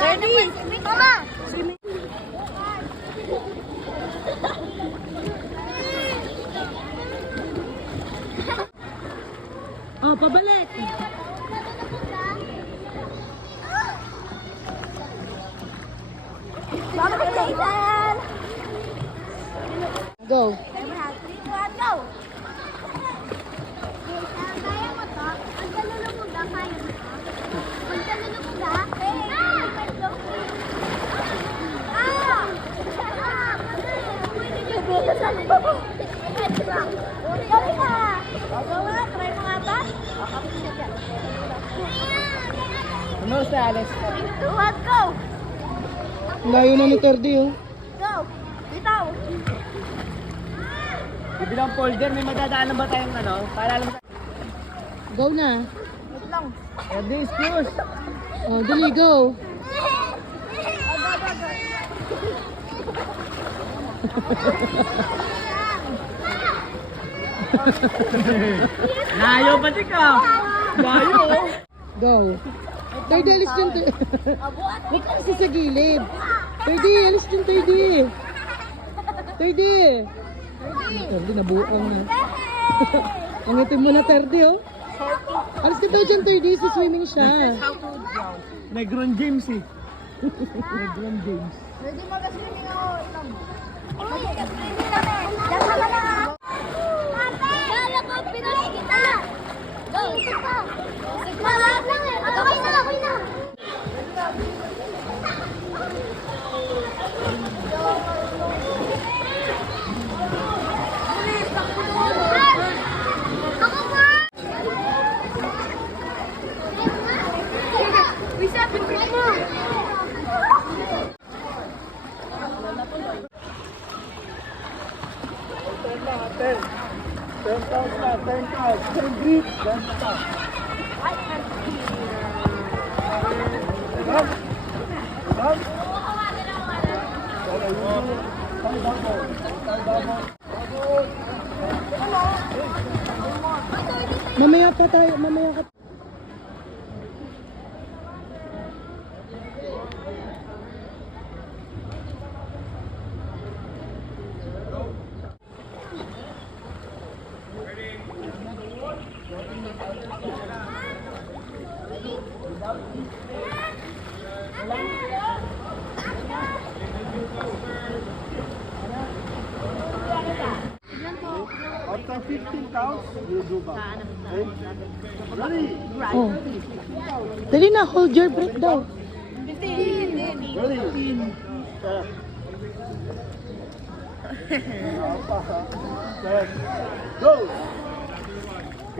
Ready? Mama! Oh, pabalik. Mama, Jason! Go. 3, 2, 1, go! Kaya mo to? Ang kalulubog na kaya mo to? Ang kalulubog na? Pwede niyo dito sa lubog. Dali ka! Gawa, try mo nga ba? Ano si Alex? 3, 2, 1, go! Layo na ni Terdy, oh. Go! Bitaw! Bibilang folder, may madadaanan ba tayong ano? Paalala mo Go na. Wait lang. Ready, excuse. Oh, dali, go. Layo pati ka. Layo, oh. Go. Terdy, alis dyan. Huwag ka kasi sa gilid. Terdy, alis dyan, Terdy. Terdy. Terdy, nabuang na. Ang itim mo na, Terdy, oh. Alis ka daw dyan, Terdy. Sa swimming siya. Negron James eh. Negron James. Ready mag-swimming ako. Mag-swimming kami. Diyan ka lang ha. Ate! Kala ko, pinali kita. Go! Sigma! Sigma lang eh. Okay na, okay na. Ako pa! Bisa, pinpin mo! Ten. 10,000 na, 10,000. 10 grip. 10,000. Mamaya pa tayo, mamaya ka. After 15 counts, you do back. Okay? Ready? Oh. Dali na, hold your breath daw. Ready? Go!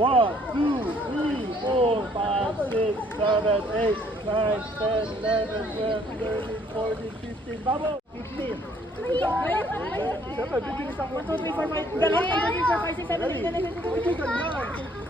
1, 2, 3, 4, 5, 6, 7, 8, 9, 10, 11, 12, 13, 14, 15. Babo! 15. Siyempre, bibilis ako. 2, 3, 4, 5. Ganon. 1, 2, 3, 4, 5, 6, 7, 8, 9, 10, 11, 12, 13, 14.